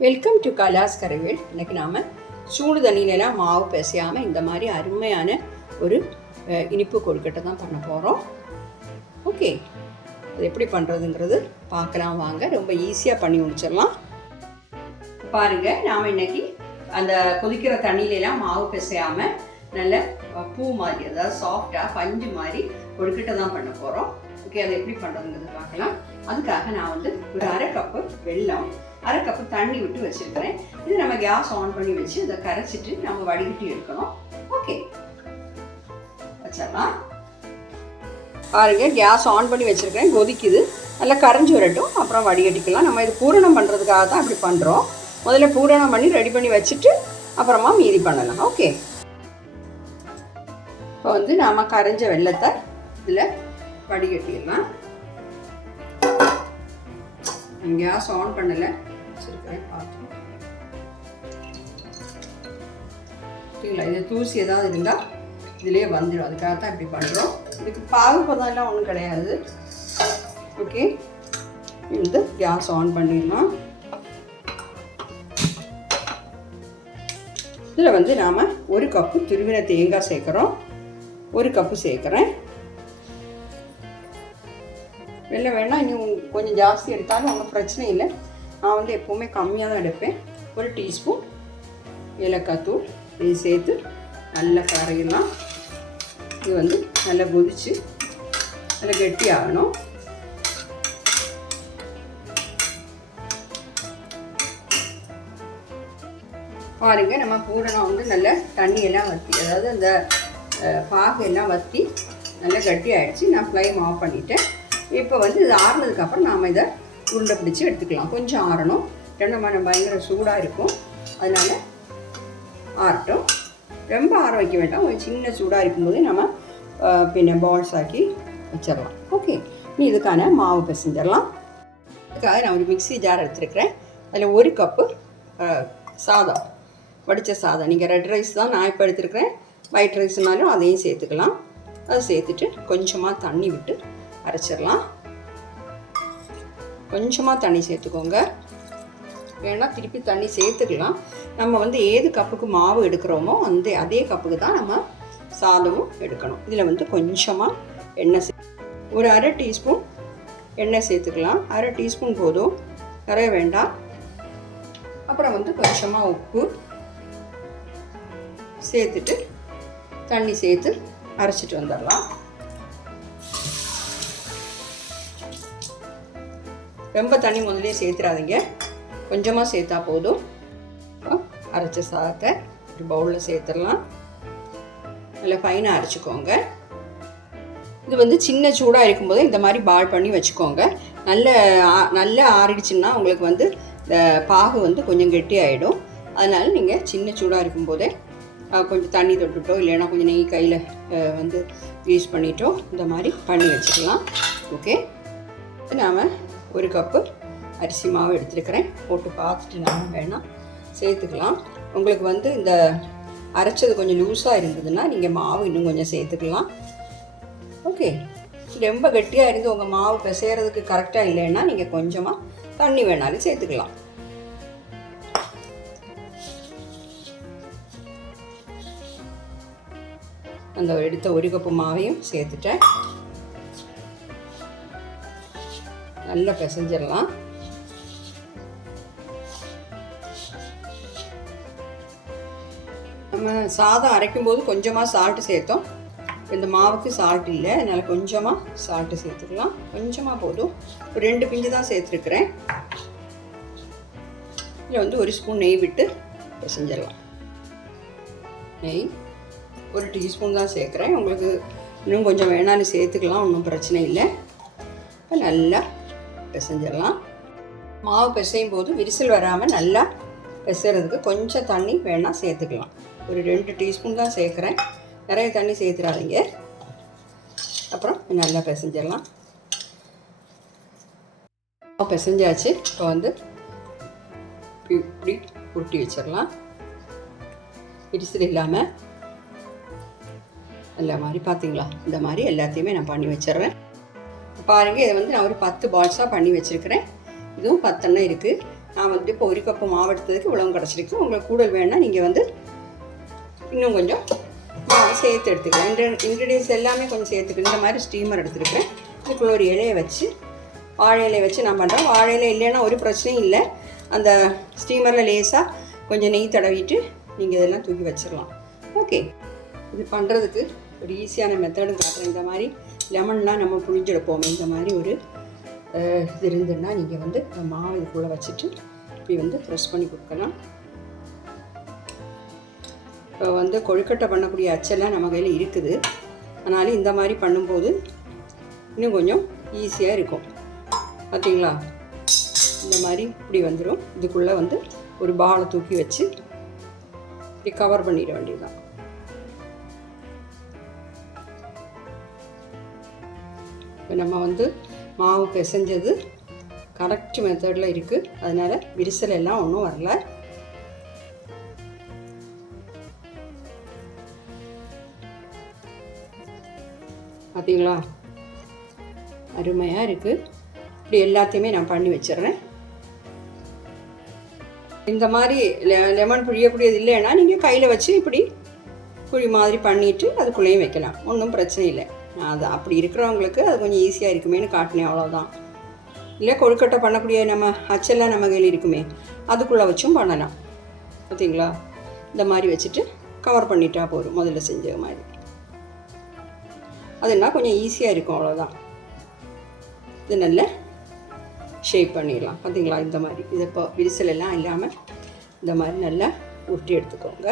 Welcome to கலாஸ் கரைவேல் இன்னைக்கு நாம் சூடு தண்ணியிலலாம் மாவு பிசையாமல் இந்த மாதிரி அருமையான ஒரு இனிப்பு கொழுக்கட்டை தான் பண்ண போகிறோம் ஓகே அது எப்படி பண்ணுறதுங்கிறது பார்க்கலாம் வாங்க. ரொம்ப ஈஸியாக பண்ணி முடிச்சிடலாம். பாருங்கள் நாம் இன்னைக்கு அந்த கொதிக்கிற தண்ணியிலலாம் மாவு பிசையாமல் நல்ல பூ மாதிரி அதாவது சாஃப்டாக பஞ்சு மாதிரி கொழுக்கட்டை தான் பண்ண போகிறோம் ஓகே அதை எப்படி பண்ணுறதுங்கிறது பார்க்கலாம். அதுக்காக நான் வந்து ஒரு அரை கப்பு வெல்லம் அரை கப்பு தண்ணி விட்டு வச்சிருக்கிறேன். இது நம்ம கேஸ் ஆன் பண்ணி வச்சு இதை கரைச்சிட்டு நம்ம வடிகட்டி எடுக்கணும். ஓகே வச்சிடலாம். பாருங்க கேஸ் ஆன் பண்ணி வச்சுருக்கேன் கொதிக்குது. நல்லா கரைஞ்சி வரட்டும். அப்புறம் வடிகட்டிக்கலாம். நம்ம இது பூரணம் பண்ணுறதுக்காக தான் அப்படி பண்ணுறோம் முதல்ல பூரணம் பண்ணி ரெடி பண்ணி வச்சுட்டு அப்புறமா மீதி பண்ணலாம். ஓகே இப்போ வந்து நாம் கரைஞ்ச வெள்ளத்தை இதில் வடிகட்டிடலாம். கேஸ் ஆன் பண்ணலை. வச்சிருக்கிறேன் பார்த்துக்கோங்க சரிங்களா இது தூசி ஏதாவது இருந்தால் இதுலேயே வந்துடும் அதுக்காக தான் இப்படி பண்ணுறோம் இதுக்கு பாகு பதம்லாம் ஒன்றும் கிடையாது. ஓகே இந்த கேஸ் ஆன் பண்ணிடலாம். இதில் வந்து நாம் ஒரு கப்பு திருவின தேங்காய் சேர்க்குறோம். ஒரு கப்பு சேர்க்குறேன். வெளில வேணால் இன்னும் கொஞ்சம் ஜாஸ்தி எடுத்தாலும் ஒன்றும் பிரச்சனை இல்லை. நான் வந்து எப்போவுமே கம்மியாக தான் எடுப்பேன். ஒரு டீஸ்பூன் ஏலக்காய் தூள் இது சேர்த்து நல்லா கரையலாம். இது வந்து நல்லா கொதிச்சு நல்லா கெட்டி ஆகணும். பாருங்க நம்ம பூரணம் வந்து நல்ல தண்ணியெல்லாம் வற்றி அதாவது அந்த அஹ், பாகு எல்லாம் வற்றி நல்லா கட்டி ஆகிடுச்சு நான் ஃப்ளைம் ஆஃப் பண்ணிட்டேன். இப்போ வந்து இது ஆறுனதுக்கப்புறம் நாம் இதை உருண்டை பிடிச்சி எடுத்துக்கலாம். கொஞ்சம் ஆறணும். ரெண்டு மணி பயங்கர சூடாக இருக்கும். அதனால் ஆறட்டும். ரொம்ப ஆற வைக்க வேண்டாம். ஒரு சின்ன சூடாக இருக்கும்போது நம்ம பின்ன பால்ஸ் ஆக்கி வச்சிடலாம். ஓகே நீ இதுக்கான மாவு பிசைஞ்சிடலாம். அதுக்காக நான் ஒரு மிக்ஸி ஜார் எடுத்துருக்கிறேன். அதில் ஒரு கப்பு சாதம். வடித்த சாதம். நீங்கள் ரெட் ரைஸ் தான் நான் இப்போ எடுத்துருக்கிறேன். ஒயிட் ரைஸ்னாலும் அதையும் சேர்த்துக்கலாம். அதை சேர்த்துட்டு கொஞ்சமாக தண்ணி விட்டு அரைச்சிடலாம். கொஞ்சமாக தண்ணி சேர்த்துக்கோங்க. வேணால் திருப்பி தண்ணி சேர்த்துக்கலாம். நம்ம வந்து ஏது கப்புக்கு மாவு எடுக்கிறோமோ அந்த அதே கப்புக்கு தான் நம்ம சாதமும் எடுக்கணும். இதில் வந்து கொஞ்சமாக எண்ணெய் சே ஒரு அரை டீஸ்பூன் எண்ணெய் சேர்த்துக்கலாம். அரை டீஸ்பூன் போதும். நிறைய வேண்டாம். அப்புறம் வந்து கொஞ்சமாக உப்பு சேர்த்துட்டு தண்ணி சேர்த்து அரைச்சிட்டு வந்துடலாம். ரொம்ப தண்ணி முதல்லயே சேர்த்துறாதீங்க கொஞ்சமாக சேர்த்தா போதும். அரைச்ச சாதத்தை ஒரு பவுலில் சேர்த்துடலாம் நல்லா ஃபைனாக அரைச்சிக்கோங்க. இது வந்து சின்ன சூடாக இருக்கும்போது இந்த மாதிரி பால் பண்ணி வச்சுக்கோங்க. நல்ல ஆ- நல்லா ஆறிடுச்சுன்னா உங்களுக்கு வந்து இந்த பாகு வந்து கொஞ்சம் கெட்டி ஆகிடும் நீங்கள் சின்ன சூடாக இருக்கும்போதே கொஞ்சம் தண்ணி தொட்டுட்டோ இல்லைன்னா கொஞ்சம் நெய் கையில் வந்து யூஸ் பண்ணிட்டோ இந்த மாதிரி பண்ணி வச்சுக்கலாம். ஓகே நாம் ஒரு கப்பு அரிசி மாவு எடுத்துருக்கிறேன். போட்டு பார்த்துட்டு நான் வேணால் சேர்த்துக்கலாம். உங்களுக்கு வந்து இந்த அரைச்சது கொஞ்சம் லூஸாக இருந்ததுன்னா நீங்கள் மாவு இன்னும் கொஞ்சம் சேர்த்துக்கலாம். ஓகே. ரொம்ப கெட்டியாக இருந்து உங்கள் மாவு பிசையறதுக்கு கரெக்டாக இல்லைன்னா நீங்கள் கொஞ்சமாக தண்ணி வேணாலும் சேர்த்துக்கலாம். அந்த எடுத்த ஒரு கப்பு மாவையும் சேர்த்துட்டேன். நல்லா பிசைஞ்சிடலாம். நம்ம சாதம் அரைக்கும் போது கொஞ்சமாக சால்ட்டு சேர்த்தோம். இந்த மாவுக்கு சால்ட் இல்லை அதனால் கொஞ்சமாக சால்ட்டு சேர்த்துக்கலாம். கொஞ்சமாக போதும். ஒரு ரெண்டு பிஞ்சு தான் சேர்த்துருக்குறேன். இதில் வந்து ஒரு ஸ்பூன் நெய் விட்டு பிசைஞ்சிடலாம். நெய் ஒரு டீஸ்பூன் தான் சேர்க்குறேன். உங்களுக்கு இன்னும் கொஞ்சம் வேணாலும் சேர்த்துக்கலாம் ஒன்றும் பிரச்சனை இல்லை. இப்போ நல்லா பிசைஞ்சிடலாம். மாவு பிசையும் போது விரிசல் வராமல் நல்லா பிசைறதுக்கு கொஞ்சம் தண்ணி வேணால் சேர்த்துக்கலாம். ஒரு ரெண்டு டீஸ்பூன் தான் சேர்க்குறேன். நிறைய தண்ணி சேர்த்துடாதீங்க. அப்புறம் நல்லா பிசைஞ்சிடலாம். மாவு பிசைஞ்சாச்சு. இப்போ வந்து இப்படி உருட்டி வச்சிடலாம். விரிசல் இல்லாமல் எல்லா மாதிரி பார்த்தீங்களா? இந்த மாதிரி எல்லாத்தையுமே நான் பண்ணி வச்சிடுறேன். பாருங்கள் இதை வந்து நான் ஒரு பத்து பால்ஸாக பண்ணி வச்சுருக்கிறேன். இதுவும் பத்தெண்ணெய் இருக்குது நான் வந்து இப்போ ஒரு கப்பு மாவு எடுத்ததுக்கு இவ்வளவு கிடச்சிருக்கு. உங்களுக்கு கூட வேணால் நீங்கள் வந்து இன்னும் கொஞ்சம் மாவு சேர்த்து எடுத்துக்கலாம். இந்த இன்க்ரீடியன்ஸ் எல்லாமே கொஞ்சம் சேர்த்துக்கணும் இந்த மாதிரி ஸ்டீமர் எடுத்துருக்கேன் இதுக்குள்ள ஒரு இலையை வச்சு வாழை இலையை வச்சு நான் பண்ணுறேன் வாழை இலை இல்லைன்னா ஒரு பிரச்சனையும் இல்லை. அந்த ஸ்டீமரில் லேசாக கொஞ்சம் நெய் தடவிட்டு நீங்கள் இதெல்லாம் தூக்கி வச்சிடலாம் ஓகே இது பண்ணுறதுக்கு ஒரு ஈஸியான மெத்தடும் காட்டுறேன். இந்த மாதிரி லெமன்லாம் நம்ம புழிஞ்செடுப்போம். இந்த மாதிரி ஒரு இது இருந்துன்னா நீங்கள் வந்து மாவு இதுக்குள்ளே வச்சுட்டு இப்படி வந்து ப்ரெஸ் பண்ணி கொடுக்கலாம். இப்போ வந்து கொழுக்கட்டை பண்ணக்கூடிய அச்செல்லாம் நம்ம கையில் இருக்குது. அதனால இந்த மாதிரி பண்ணும்போது இன்னும் கொஞ்சம் ஈஸியாக இருக்கும். பார்த்தீங்களா இந்த மாதிரி இப்படி வந்துடும் இதுக்குள்ளே வந்து ஒரு பாலை தூக்கி வச்சு இப்படி கவர் பண்ணிட வேண்டியதுதான். இப்போ நம்ம வந்து மாவு பிசைஞ்சது கரெக்ட் மெத்தடில் இருக்குது அதனால் விரிசல் எல்லாம் ஒன்றும் வரல. பார்த்தீங்களா அருமையாக இருக்குது இப்படி எல்லாத்தையுமே நான் பண்ணி வச்சிடுறேன். இந்த மாதிரி லெ- லெமன் புழியக்கூடியது இல்லைன்னா நீங்கள் கையில் வச்சு இப்படி குழி மாதிரி பண்ணிவிட்டு அதுக்குள்ளேயும் வைக்கலாம். ஒன்றும் பிரச்சனை இல்லை. அது அப்படி இருக்கிறவங்களுக்கு அது கொஞ்சம் ஈஸியாக இருக்குமேன்னு காட்டினேன் அவ்வளோதான் இல்லை கொழுக்கட்டை பண்ணக்கூடிய நம்ம அச்செல்லாம் நம்ம கையில் இருக்குமே அதுக்குள்ளே வச்சும் பண்ணலாம். பார்த்தீங்களா இந்த மாதிரி வச்சுட்டு கவர் பண்ணிட்டா போதும் முதல்ல செஞ்ச மாதிரி. அதுனா கொஞ்சம் ஈஸியாக இருக்கும் அவ்வளோதான் இது நல்ல ஷேப் பண்ணிடலாம். பார்த்தீங்களா இந்த மாதிரி. இதை இப்போ விரிசல் எல்லாம் இல்லாமல் இந்த மாதிரி நல்லா உருட்டி எடுத்துக்கோங்க.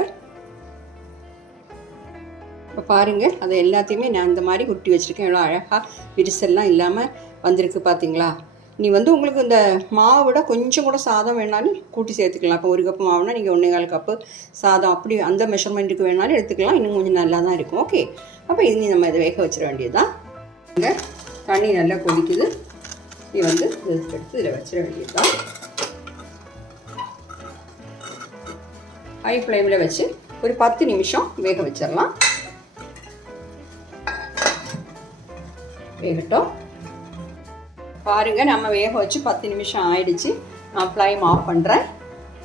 இப்போ பாருங்கள் அதை எல்லாத்தையுமே நான் இந்த மாதிரி ஒட்டி வச்சுருக்கேன். எவ்வளோ அழகாக விரிசல்லாம் இல்லாமல் வந்திருக்கு பார்த்தீங்களா நீ வந்து உங்களுக்கு இந்த மாவை விட கொஞ்சம் கூட சாதம் வேணாலும் கூட்டி சேர்த்துக்கலாம். இப்போ ஒரு கப்பு மாவுனா நீங்கள் ஒன்றே கால் கப்பு சாதம் அப்படி அந்த மெஷர்மெண்ட்டுக்கு வேணாலும் எடுத்துக்கலாம். இன்னும் கொஞ்சம் நல்லா தான் இருக்கும். ஓகே அப்போ இது நீ நம்ம இதை வேக வச்சிட வேண்டியதுதான். இங்கே தண்ணி நல்லா கொதிக்குது. நீ வந்து எடுத்து இதில் வச்சிட வேண்டியதுதான். ஹை ஃப்ளேமில் வச்சு ஒரு பத்து நிமிஷம் வேக வச்சிடலாம். வேகட்டும். பாருங்க நம்ம வேக வச்சு பத்து நிமிஷம் ஆயிடுச்சு. நான் ஃப்ளைம் ஆஃப் பண்ணுறேன்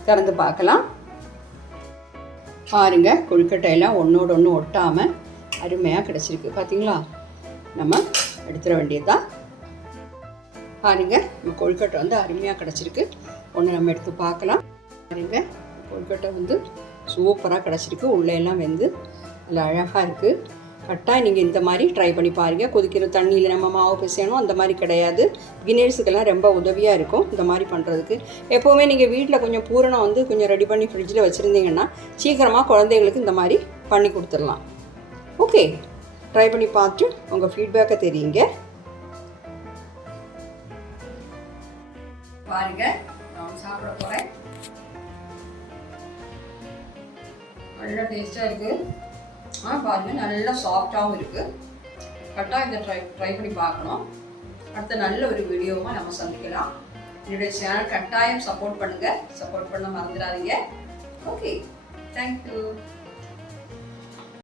திறந்து பார்க்கலாம். பாருங்க கொழுக்கட்டையெல்லாம் ஒன்றோட ஒன்று ஒட்டாமல் அருமையாக கிடச்சிருக்கு. பார்த்தீங்களா நம்ம எடுத்துட வேண்டியதுதான் பாருங்க நம்ம கொழுக்கட்டை வந்து அருமையாக கிடச்சிருக்கு. ஒன்று நம்ம எடுத்து பார்க்கலாம். பாருங்க கொழுக்கட்டை வந்து சூப்பராக கிடச்சிருக்கு. உள்ளே எல்லாம் வெந்து நல்லா அழகாக இருக்குது கட்டாயம் நீங்கள் இந்த மாதிரி ட்ரை பண்ணி பாருங்கள் கொதிக்கிற தண்ணியில் நம்ம மாவு பிசையணும். அந்த மாதிரி கிடையாது. பிகினர்ஸுக்கெல்லாம் ரொம்ப உதவியாக இருக்கும் இந்த மாதிரி பண்ணுறதுக்கு எப்போவுமே நீங்கள் வீட்டில் கொஞ்சம் பூரணம் வந்து கொஞ்சம் ரெடி பண்ணி ஃப்ரிட்ஜில் வச்சுருந்தீங்கன்னா சீக்கிரமாக குழந்தைங்களுக்கு இந்த மாதிரி பண்ணி கொடுத்துடலாம். ஓகே ட்ரை பண்ணி பார்த்து உங்கள் ஃபீட்பேக்கை தெரியுங்க. பாருங்க நான் சாப்பிட போகிறேன் நல்லா டேஸ்ட்டாக இருக்குது ஆ பாருங்க நல்லா சாஃப்டாகவும் இருக்குது கரெக்டாக இதை ட்ரை ட்ரை பண்ணி பார்க்கணும் அடுத்த நல்ல ஒரு வீடியோவாக நம்ம சந்திக்கலாம் என்னுடைய சேனல் கட்டாயம் சப்போர்ட் பண்ணுங்கள் சப்போர்ட் பண்ண மறந்துடாதீங்க ஓகே தேங்க்யூ